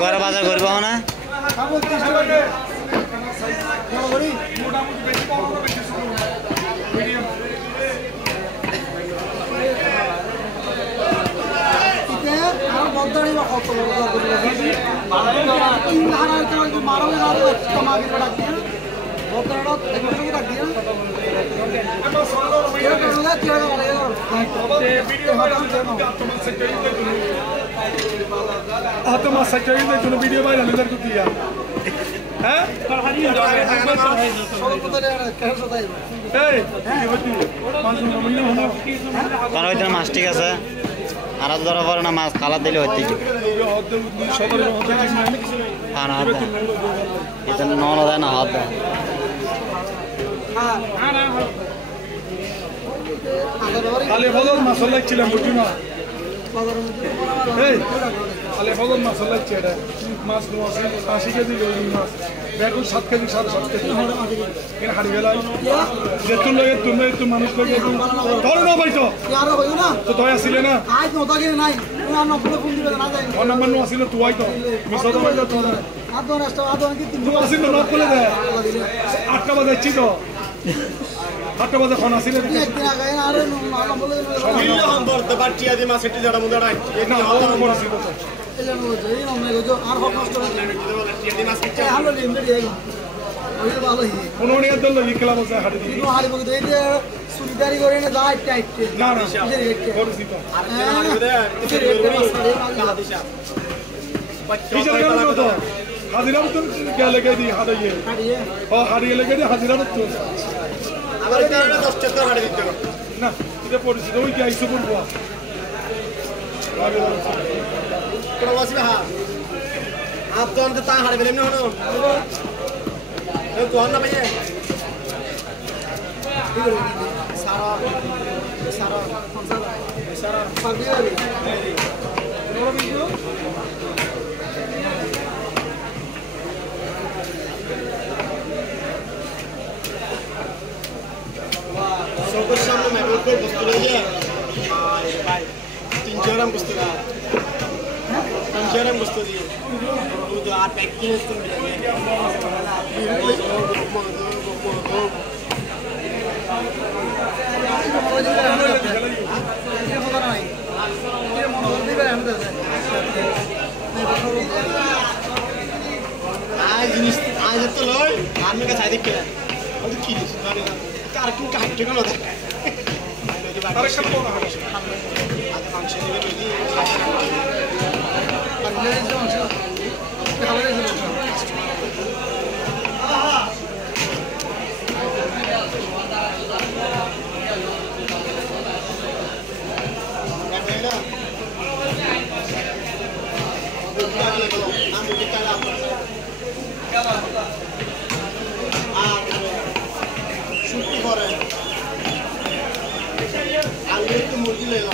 ঘরে বাজার করবো না ভিডিও ভাইরাল হয়ে যাবে দিয়া হ্যাঁ মাছ ঠিক আছে আর ধরা পরে না মাছ খালা দিলে হচ্ছে নন দেয় না হাত দেয় কালে ফজল মাছ লাগছিলাম বুঝি না এই কালে ফজল মাছ লাগছে এটা মাছ 80 কেজি মাছ বেগুন 7 কেজি 7.5 কেজি এখানে হাড়ি গেলাই যেতুন লাগে তুমি একটু মানুষ লাগে ধরো না ভাই তো আর হইও না তো তুই আসিলে না আজ নতা গিয়ে নাই তুমি আর নম্বর ফোন দিবে না যাই ফোন নাম্বার নো আসিল তুই আই তো মিস হতো ভাই তো আদর রাস্তা আদর কি তুমি আসিল না বলে দে 8টা বাজে ছিল 8টা বাজে ফোন আসিল একদিন আগে আর না বলে মিললে নম্বর তো বাটিয়া দি মাছ এটি জড়া মুদা নাই না নম্বর আসিল তো এলেন ওই এই নম্বর গো আর হক নষ্ট করে টিয়া দি মাছ কি হলো লিমে দিয়ে ওই ভালো হি কোন নিয়ে দল ইকলা বসে হাড়ি দি কোন হাড়ি বগে এই যে সুবিধারি করে না যায় টাইট না না করছি তো আর হাড়ি দে হাদিসা বাচ্চা তো হাজিরা তো গেলে গেদি হাড়িয়ে ও হাড়িয়ে লেগে দি হাজিরা তো আবার কারণে 10 টাকা হাড়ি দিতে না এটা পরিস্থিতি ওই কি আইসো করব প্রবাসী হ্যাঁ आप तो अंत ता हाड़े बेले में होनो ए तो ना भैया सारा सारा सारा सारा नो वीडियो सबके सामने मैं रोड पे बस्तु ले गया भाई 3 ग्राम बस्तु का 3 ग्राम बस्तु दिए तो आप पैकिंग तो आज तो लोग आदमी का शादी किया और तो किली कार क्यों काटते कौन होता है अरे कब बोला आज फंक्शन में भी अगले दिन फंक्शन क्या हमारे दिन छुट्टी कर आलू तो मुर्गी ले लो